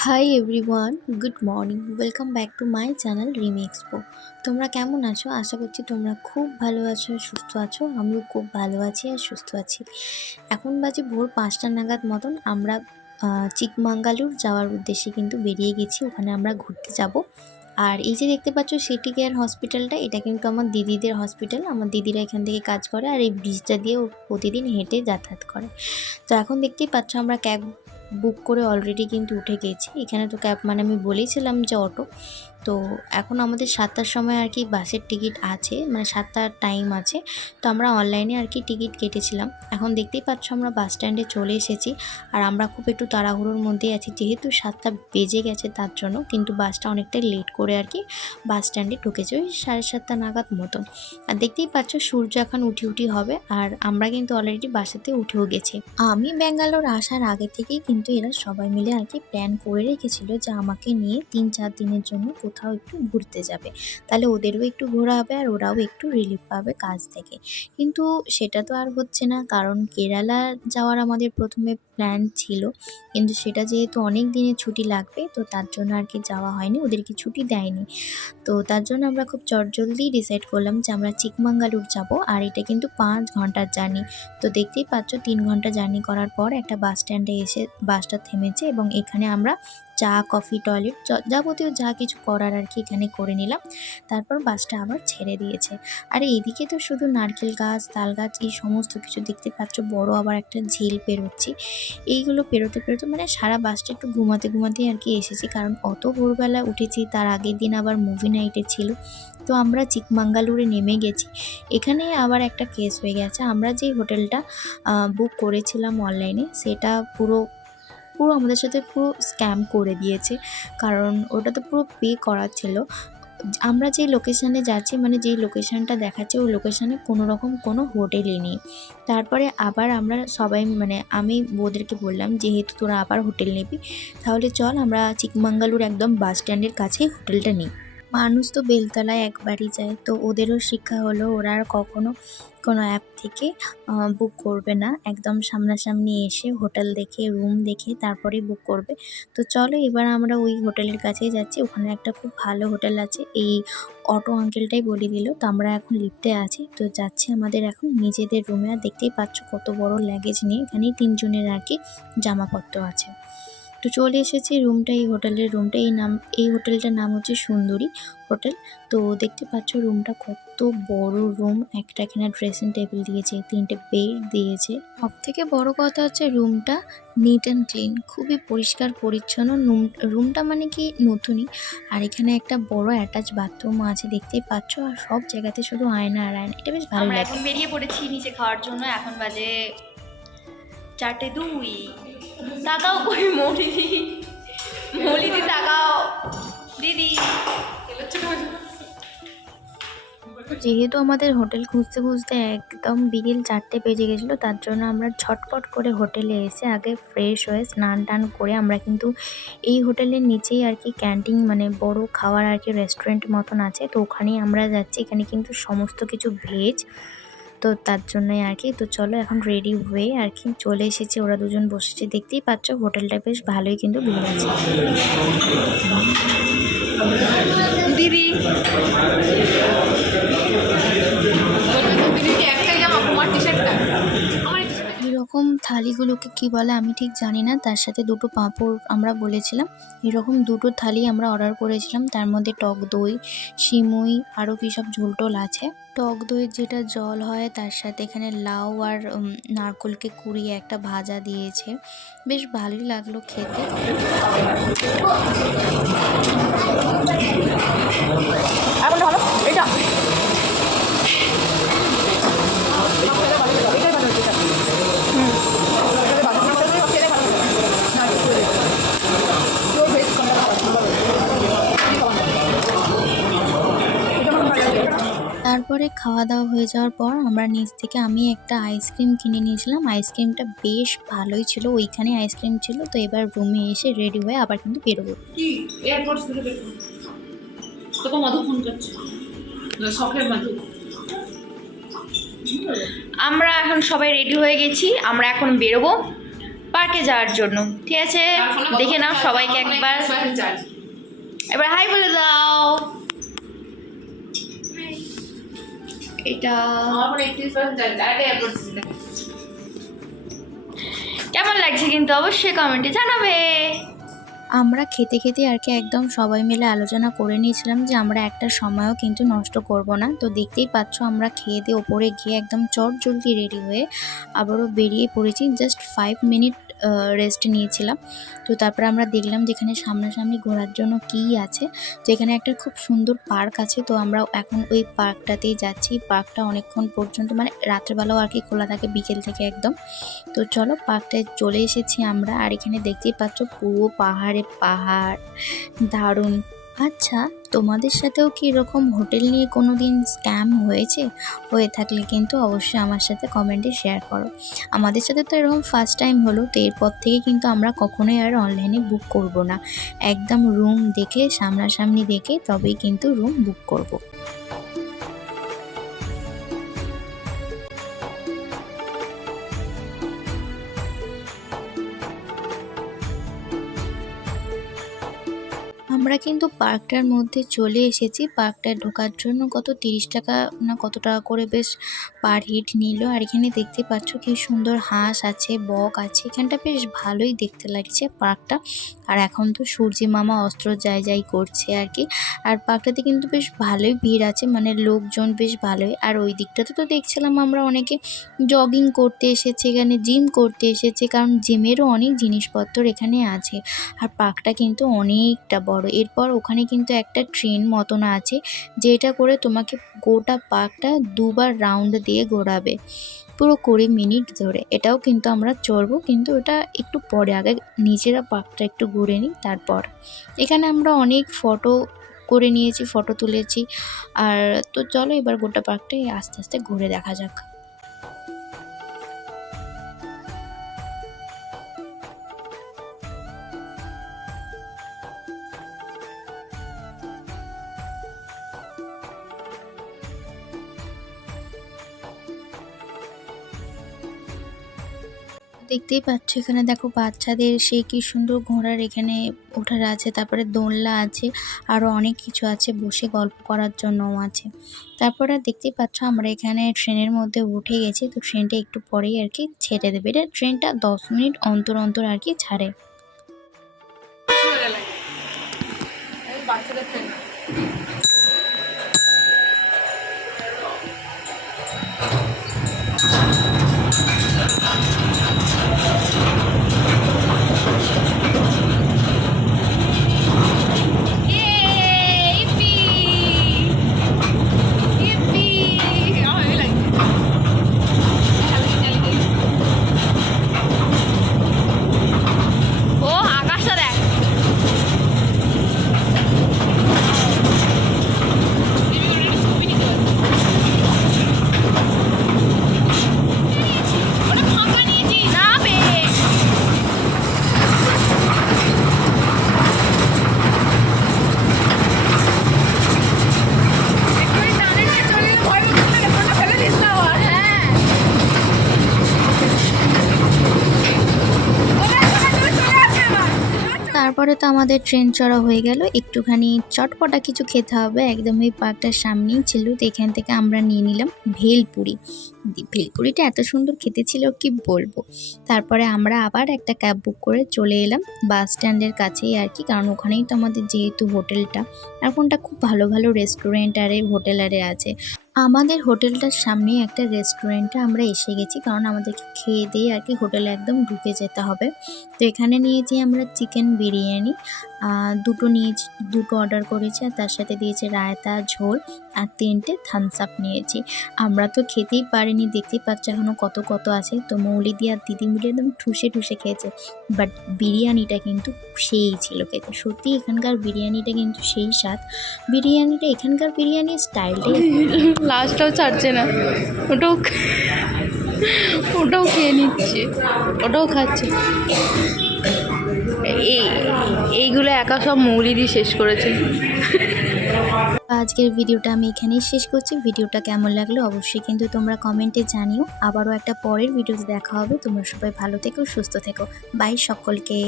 Hi everyone, good morning. Welcome back to my channel Rimi expo. তোমরা কেমন আছো? আশা করছি তোমরা খুব ভালো আছো আর সুস্থ আছো। আমিও খুব ভালো আছি আর সুস্থ আছি। এখন বাজে ভোর ৫টা নাগাদ মতন। আমরা চিকমাঙ্গালুর যাওয়ার উদ্দেশ্যে কিন্তু বেরিয়ে গেছি। ওখানে আমরা ঘুরতে যাব। আর এই যে দেখতে পাচ্ছ সিটি কেয়ার হসপিটালটা, এটা কিন্তু আমার দিদিদের হসপিটাল। আমার দিদিরা এখান থেকে কাজ করে আর এই ব্রিজটা দিয়ে ও প্রতিদিন হেঁটে যাতায়াত করে। তো এখন দেখতেই পাচ্ছ আমরা ক্যাব বুক করে অলরেডি কিন্তু উঠে গেছি। এখানে তো ক্যাব মানে আমি বলেছিলাম যে অটো। তো এখন আমাদের ৭টার সময় আর কি বাসের টিকিট আছে, মানে ৭টার টাইম আছে। তো আমরা অনলাইনে আর কি টিকিট কেটেছিলাম। এখন দেখতেই পাচ্ছ আমরা বাস স্ট্যান্ডে চলে এসেছি। আর আমরা খুব একটু তাড়াহুড়োর মধ্যেই আছি, যেহেতু ৭টা বেজে গেছে তার জন্য। কিন্তু বাসটা অনেকটাই লেট করে আর কি বাস স্ট্যান্ডে ঢুকেছে, ওই ৭:৩০ নাগাদ মতন। আর দেখতেই পাচ্ছ সূর্য এখন উঠি হবে। আর আমরা কিন্তু অলরেডি বাসাতে উঠেও গেছি। আমি ব্যাঙ্গালোর আসার আগে থেকেই কিন্তু এরা সবাই মিলে আর কি প্ল্যান করে রেখেছিল যে আমাকে নিয়ে ৩-৪ দিনের জন্য কোথাও একটু ঘুরতে যাবে। তাহলে ওদেরও একটু ঘোরা হবে আর ওরাও একটু রিলিফ পাবে কাজ থেকে। কিন্তু সেটা তো আর হচ্ছে না, কারণ কেরালা যাওয়ার আমাদের প্রথমে প্ল্যান ছিল। কিন্তু সেটা যেহেতু অনেক দিনের ছুটি লাগবে, তো তার জন্য আর কি যাওয়া হয়নি, ওদেরকে ছুটি দেয়নি। তো তার জন্য আমরা খুব চটজলদি ডিসাইড করলাম যে আমরা চিকমাঙ্গালুর যাব। আর এটা কিন্তু ৫ ঘন্টার জার্নি। তো দেখতেই পাচ্ছ ৩ ঘন্টা জার্নি করার পর একটা বাস স্ট্যান্ডে এসে বাসটা থেমেছে এবং এখানে আমরা চা, কফি, টয়লেট যাবতীয় যা কিছু করার আর কি এখানে করে নিলাম। তারপর বাসটা আবার ছেড়ে দিয়েছে। আর এইদিকে তো শুধু নারকেল গাছ, তাল গাছ, এই সমস্ত কিছু দেখতে পাচ্ছ। বড় আবার একটা ঝিল পেরোচ্ছি। এইগুলো পেরোতে মানে সারা বাসটা একটু ঘুমাতেই আর কি এসেছি, কারণ অত ভোরবেলা উঠেছি। তার আগের দিন আবার মুভি নাইটে ছিল। তো আমরা চিকমাঙ্গালুরে নেমে গেছি। এখানে আবার একটা কেস হয়ে গেছে। আমরা যেই হোটেলটা বুক করেছিলাম অনলাইনে, সেটা পুরো পুরো আমাদের সাথে পুরো স্ক্যাম করে দিয়েছে। কারণ ওটা তো পুরো পে করা ছিল। আমরা যেই লোকেশানে যাচ্ছি, মানে যেই লোকেশানটা দেখাচ্ছে, ওই লোকেশানে কোনো রকম কোনো হোটেলই নেই। তারপরে আবার আমরা সবাই, মানে আমি ওদেরকে বললাম, যেহেতু তোরা আবার হোটেল নিবি, তাহলে চল আমরা চিকমাঙ্গালুর একদম বাস স্ট্যান্ডের কাছেই হোটেলটা নিই। মানুষ তো বেলতলায় একবারই যায়, তো ওদেরও শিক্ষা হলো ওরা আর কখনো কোনো অ্যাপ থেকে বুক করবে না। একদম সামনাসামনি এসে হোটেল দেখে, রুম দেখে তারপরেই বুক করবে। তো চলো এবার আমরা ওই হোটেলের কাছেই যাচ্ছি। ওখানে একটা খুব ভালো হোটেল আছে, এই অটো আঙ্কেলটাই বলে দিল। তো আমরা এখন লিফটে আছি, তো যাচ্ছি আমাদের এখন নিজেদের রুমে। আর দেখতেই পাচ্ছ কত বড় লাগেজ নিয়ে এখানেই ৩ জনের আর কি জামাপত্র আছে। তো চলে এসেছি রুমটা, এই হোটেলের রুমটা, এই হোটেলটার নাম হচ্ছে সুন্দরী হোটেল। তো দেখতে পাচ্ছ রুমটা কত বড় রুম। একটা এখানে ড্রেসিং টেবিল দিয়েছে, 3টে বেড দিয়েছে। সবথেকে বড় কথা হচ্ছে রুমটা নিট অ্যান্ড ক্লিন, খুবই পরিষ্কার পরিচ্ছন্ন। রুমটা মানে কি নতুনই। আর এখানে একটা বড় অ্যাটাচ বাথরুমও আছে, দেখতেই পাচ্ছ। আর সব জায়গাতে শুধু আয়না আর আয়না, এটা বেশ ভালো আমরা লাগে। এখন বেরিয়ে পড়েছি নিচে খাওয়ার জন্য। এখন বাজে 4:02। তাকাও কই মৌলিদি তাকাও দিদি। যেহেতু আমাদের হোটেল খুঁজতে খুঁজতে একদম বিকেল 4টে বেজে গেছিলো, তার জন্য আমরা ঝটপট করে হোটেলে এসে আগে ফ্রেশ হয়ে স্নান টান করে আমরা কিন্তু এই হোটেলের নিচেই আর কি ক্যান্টিন, মানে বড় খাওয়ার আর কি রেস্টুরেন্ট মতন আছে, তো ওখানেই আমরা যাচ্ছি। এখানে কিন্তু সমস্ত কিছু ভেজ, তো তার জন্যই আর কি। তো চলো এখন রেডি হয়ে আর কি চলে এসেছে, ওরা দুজন বসেছে। দেখতেই পাচ্ছ হোটেলটা বেশ ভালোই কিন্তু ভিড় আছে। দিদি দিদি একটাই জামা, তোমার টি শার্টটা আমার এরকম থালিগুলোকে কি বলে আমি ঠিক জানি না। তার সাথে 2টো পাঁপড় আমরা বলেছিলাম। এরকম 2টো থালি আমরা অর্ডার করেছিলাম। তার মধ্যে টক দই, সিমুই, আরও কী সব ঝোলটোল আছে। টক দইয়ের যেটা জল হয়, তার সাথে এখানে লাউ আর নারকেলকে কুড়িয়ে একটা ভাজা দিয়েছে, বেশ ভালোই লাগলো খেতে। এটা তারপরে খাওয়া দাওয়া হয়ে যাওয়ার পর আমরা নিচ থেকে আমি একটা আইসক্রিম কিনে নিয়েছিলাম। আইসক্রিমটা বেশ ভালোই ছিল, ওইখানে আইসক্রিম ছিল। তো এবার রুমে এসে রেডি হয়ে আবার কিন্তু বেরোবো। কি এয়ারপোর্টস থেকে বের করো। তোকে মধু ফোন করছে, শখের মধু। আমরা এখন সবাই রেডি হয়ে গেছি, আমরা এখন বেরোবো। পার্কে যাওয়ার জন্য। ঠিক আছে, দেখে নাও সবাইকে একবার। এবার হাই বলে দাও। এটা কেমন লাগছে কিন্তু অবশ্যই কমেন্টে জানাবে। আমরা খেতে খেতে আর কি একদম সবাই মিলে আলোচনা করে নিয়েছিলাম যে আমরা একটা সময়ও কিন্তু নষ্ট করব না। তো দেখতেই পাচ্ছ আমরা খেয়ে দিয়ে ওপরে গিয়ে একদম চট জলদি রেডি হয়ে আবারও বেরিয়ে পড়েছি। জাস্ট 5 মিনিট রেস্ট নিয়েছিলাম। তো তারপরে আমরা দেখলাম যেখানে সামনাসামনি ঘোরার জন্য কী আছে। তো এখানে একটা খুব সুন্দর পার্ক আছে। তো আমরা এখন ওই পার্কটাতেই যাচ্ছি। পার্কটা অনেকক্ষণ পর্যন্ত মানে রাত্রেবেলাও আর কি খোলা থাকে, বিকেল থেকে একদম। তো চলো পার্কটায় চলে এসেছি আমরা। আর এখানে দেখতেই পাচ্ছ পুরো পাহাড়ে পাহাড়, দারুণ। আচ্ছা, তোমাদের সাথেও কি এরকম হোটেল নিয়ে কোনো দিন স্ক্যাম হয়েছে? হয়ে থাকলে কিন্তু অবশ্যই আমার সাথে কমেন্টে শেয়ার করো। আমাদের সাথে তো এরকম ফার্স্ট টাইম হলো। তো এরপর থেকে কিন্তু আমরা কখনোই আর অনলাইনে বুক করব না। একদম রুম দেখে, সামনাসামনি দেখে তবেই কিন্তু রুম বুক করব। আমরা কিন্তু পার্কটার মধ্যে চলে এসেছি। পার্কটায় ঢোকার জন্য কত 30 টাকা না কত টাকা করে বেশ পার হেড নিল। আর এখানে দেখতে পাচ্ছ কি সুন্দর হাঁস আছে, বক আছে। এখানটা বেশ ভালোই দেখতে লাগছে পার্কটা। আর এখন তো সূর্যি মামা অস্ত্র যাই করছে আর কি। আর পার্কটাতে কিন্তু বেশ ভালোই ভিড় আছে, মানে লোকজন বেশ ভালোই। আর ওই দিকটাতে তো দেখছিলাম আমরা অনেকে জগিং করতে এসেছে, এখানে জিম করতে এসেছে, কারণ জিমেরও অনেক জিনিসপত্র এখানে আছে। আর পার্কটা কিন্তু অনেকটা বড়। এরপর ওখানে কিন্তু একটা ট্রেন মতন আছে, যেটা করে তোমাকে গোটা পার্কটা দুবার রাউন্ড দিয়ে ঘোরাবে পুরো 20 মিনিট ধরে। এটাও কিন্তু আমরা চড়বো, কিন্তু ওটা একটু পরে, আগে নিজেরা পার্কটা একটু ঘুরে নিই তারপর। এখানে আমরা অনেক ফটো করে নিয়েছি, ফটো তুলেছি। আর তো চলো এবার গোটা পার্কটাই আস্তে আস্তে ঘুরে দেখা যাক। দেখতেই পাচ্ছ এখানে দেখো বাচ্চাদের সেই কি সুন্দর ঘোড়ার এখানে ওঠার আছে, তারপরে দোলনা আছে, আরও অনেক কিছু আছে, বসে গল্প করার জন্যও আছে। তারপরে দেখতেই পাচ্ছ আমরা এখানে ট্রেনের মধ্যে উঠে গেছি। তো ট্রেনটা একটু পরেই আর কি ছেড়ে দেবে। এটা ট্রেনটা 10 মিনিট অন্তর অন্তর আর কি ছাড়ে। বাচ্চাদের ট্রেন। ও আকাশটা দেখ। না বে। তারপরে তো আমাদের ট্রেন চড়া হয়ে গেল। একটুখানি চটপটা কিছু খেতে হবে, একদম এই পার্কটার সামনেই ছিল। তো এখান থেকে আমরা নিয়ে নিলাম ভেলপুরি। ভেলপুরিটা এত সুন্দর খেতে ছিল কি বলবো। তারপরে আমরা আবার একটা ক্যাব বুক করে চলে এলাম বাস স্ট্যান্ডের কাছেই আর কি, কারণ ওখানেই তো আমাদের যেহেতু হোটেলটা। আর কোনটা খুব ভালো ভালো রেস্টুরেন্ট আরে হোটেল আরে আছে। আমাদের হোটেলটার সামনেই একটা রেস্টুরেন্টে আমরা এসে গেছি, কারণ আমাদেরকে খেয়ে দিয়ে আর কি হোটেলে একদম ঢুকে যেতে হবে। তো এখানে নিয়েছি আমরা চিকেন বিরিয়ানি, দুটো অর্ডার করেছি। আর তার সাথে দিয়েছে রায়তা, ঝোল আর 3টে থামস আপ নিয়েছি। আমরা তো খেতেই পারিনি, দেখতেই পাচ্ছ এখনও কত কত আছে। তো মৌলিদি আর দিদি মিলে একদম ঠুসে ঠুসে খেয়েছে। বাট বিরিয়ানিটা কিন্তু সেই ছিল খেতে, সত্যি এখানকার বিরিয়ানিটা কিন্তু সেই স্বাদ। বিরিয়ানিটা এখানকার বিরিয়ানির স্টাইলটাই লাস্টটাও ছাড়ছে না, ওটাও খেয়ে নিচ্ছে, ওটাও খাচ্ছে। এইগুলো একা সব মৌলি দিয়ে শেষ করেছে। আজকের ভিডিওটা আমি এখানেই শেষ করছি। ভিডিওটা কেমন লাগলো অবশ্যই কিন্তু তোমরা কমেন্টে জানিও। আবারও একটা পরের ভিডিওতে দেখা হবে। তোমরা সবাই ভালো থেকো, সুস্থ থেকো। বাই সকলকে।